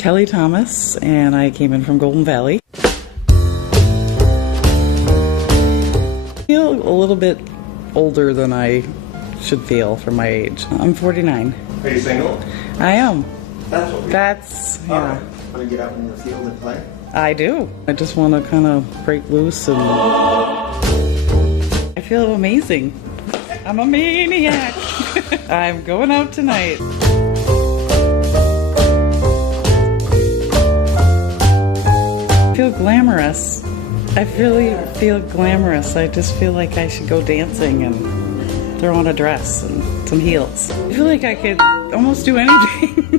Kelly Thomas, and I came in from Golden Valley. I feel a little bit older than I should feel for my age. I'm 49. Are you single? I am. That's what we Yeah. Alright. Want to get out in the field and play? I do. I just want to kind of break loose and I feel amazing. I'm a maniac. I'm going out tonight. I feel glamorous. I really feel glamorous. I just feel like I should go dancing and throw on a dress and some heels. I feel like I could almost do anything.